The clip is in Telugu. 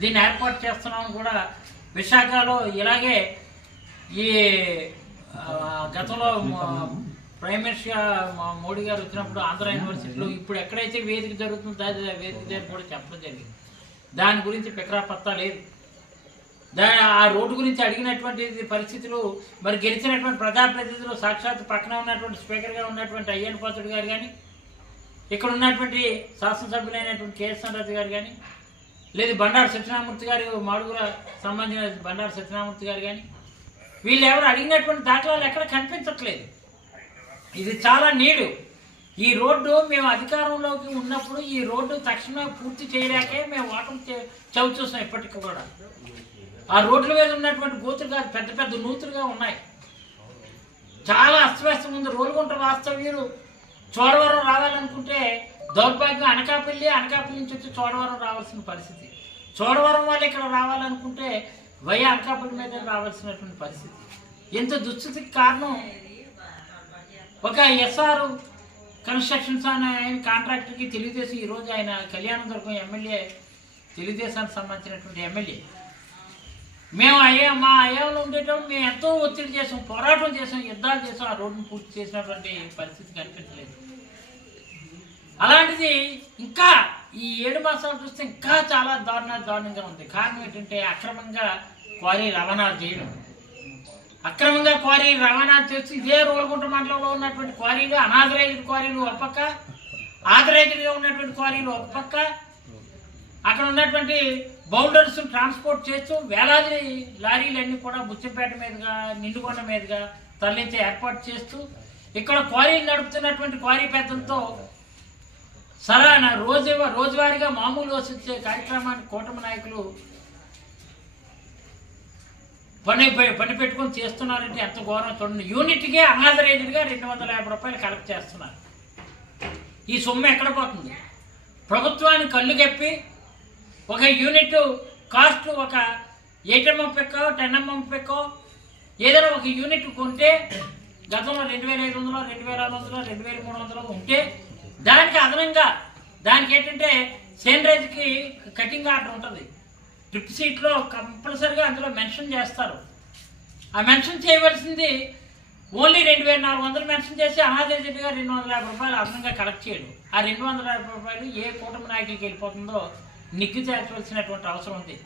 దీన్ని ఏర్పాటు చేస్తున్నామని కూడా విశాఖలో ఇలాగే ఈ గతంలో ప్రైమ్ మినిస్టర్ మోడీ గారు వచ్చినప్పుడు ఆంధ్ర యూనివర్సిటీలో ఇప్పుడు ఎక్కడైతే వేదిక జరుగుతుందో అది వేదిక దగ్గర కూడా చెప్పడం జరిగింది. దాని గురించి పికరా పత్తా లేదు. ఆ రోడ్డు గురించి అడిగినటువంటి పరిస్థితులు మరి గెలిచినటువంటి ప్రజాప్రతినిధులు సాక్షాత్ పక్కన ఉన్నటువంటి స్పీకర్గా ఉన్నటువంటి అయ్యన్ పాత్రుడు గారు కానీ, ఇక్కడ ఉన్నటువంటి శాసనసభ్యులైనటువంటి కేఎస్ఎన్ రాజు గారు కానీ, లేదు బండారు సత్యనారాయణమూర్తి గారు మాడుగుల సంబంధించిన బండారు సత్యనారాయణమూర్తి గారు కానీ, వీళ్ళు ఎవరు అడిగినటువంటి దాఖలాలు ఎక్కడ కనిపించట్లేదు. ఇది చాలా నీడు. ఈ రోడ్డు మేము అధికారంలోకి ఉన్నప్పుడు ఈ రోడ్డు తక్షణమే పూర్తి చేయలేకే మేము వాటం చవి చూసాం. ఇప్పటికీ కూడా ఆ రోడ్ల మీద ఉన్నటువంటి గోతులు కాదు, పెద్ద పెద్ద నూతులుగా ఉన్నాయి. చాలా అస్తవ్యస్తం ఉంది. రోలుగుంట వాస్తవ్యులు చోడవరం రావాలనుకుంటే దౌర్భాగ్యం అనకాపల్లి నుంచి వచ్చి చోడవరం రావాల్సిన పరిస్థితి. చోడవరం వాళ్ళు ఇక్కడ రావాలనుకుంటే వయ్య అనకాపల్లి మీద రావాల్సినటువంటి పరిస్థితి. ఎంత దుస్థితికి కారణం ఒక ఎస్ఆర్ కన్స్ట్రక్షన్స్ అనే కాంట్రాక్టర్కి తెలుగుదేశం ఈరోజు ఆయన కళ్యాణదుర్గం ఎమ్మెల్యే, తెలుగుదేశానికి సంబంధించినటువంటి ఎమ్మెల్యే. మేము మా అయ్యాలో ఉండేటప్పుడు మేము ఎంతో ఒత్తిడి చేసాం, పోరాటం చేసాం, యుద్ధాలు చేసాం. ఆ రోడ్డును పూర్తి చేసినటువంటి పరిస్థితి కనిపించలేదు. అలాంటిది ఇంకా ఈ 7 మాసాలు చూస్తే ఇంకా చాలా దారుణంగా ఉంది. కారణం ఏంటంటే అక్రమంగా క్వారీ రవాణా చేయడం. అక్రమంగా క్వారీ రవాణా చేసి ఇదే రోలుగుంట మండలంలో ఉన్నటువంటి క్వారీలు, అనాథరైజ్డ్ క్వారీలు ఒక పక్క, ఆథరైజ్డ్గా ఉన్నటువంటి క్వారీలు ఒక పక్క, అక్కడ ఉన్నటువంటి బౌండర్స్ ట్రాన్స్పోర్ట్ చేస్తూ వేలాది లారీలన్నీ కూడా బుచ్చంపేట మీదుగా నిండుకొండ మీదుగా తరలించే ఏర్పాటు చేస్తూ ఇక్కడ క్వారీలు నడుపుతున్నటువంటి క్వారీ పెద్దలతో సరైన రోజువారీగా మామూలు వసూలు కార్యక్రమాన్ని కూటమి నాయకులు పని పెట్టుకొని చేస్తున్నారంటే ఎంత ఘోరం చూడండి. యూనిట్గా అనాథరైజ్డ్గా 250 రూపాయలు కలెక్ట్ చేస్తున్నారు. ఈ సొమ్ము ఎక్కడ పోతుంది? ప్రభుత్వాన్ని కళ్ళు కప్పి ఒక యూనిట్ కాస్ట్ ఒక 8mm పెక్కో 10mm పెక్కో ఏదైనా ఒక యూనిట్ కొంటే గతంలో 2500, 2600, 2300 ఉంటే దానికి అదనంగా దానికి ఏంటంటే సేనరైజ్కి కటింగ్ ఆర్డర్ ఉంటుంది. ట్రిప్ సీట్లో కంపల్సరీగా అందులో మెన్షన్ చేస్తారు. ఆ మెన్షన్ చేయవలసింది ఓన్లీ 2400 మెన్షన్ చేసి అనాథరైజ్డ్గా 250 రూపాయలు అదనంగా కలెక్ట్ చేయడం. ఆ 250 రూపాయలు ఏ కూటమి నాయకులకి వెళ్ళిపోతుందో నిగ్గు తేల్చవలసినటువంటి అవసరం ఉంది.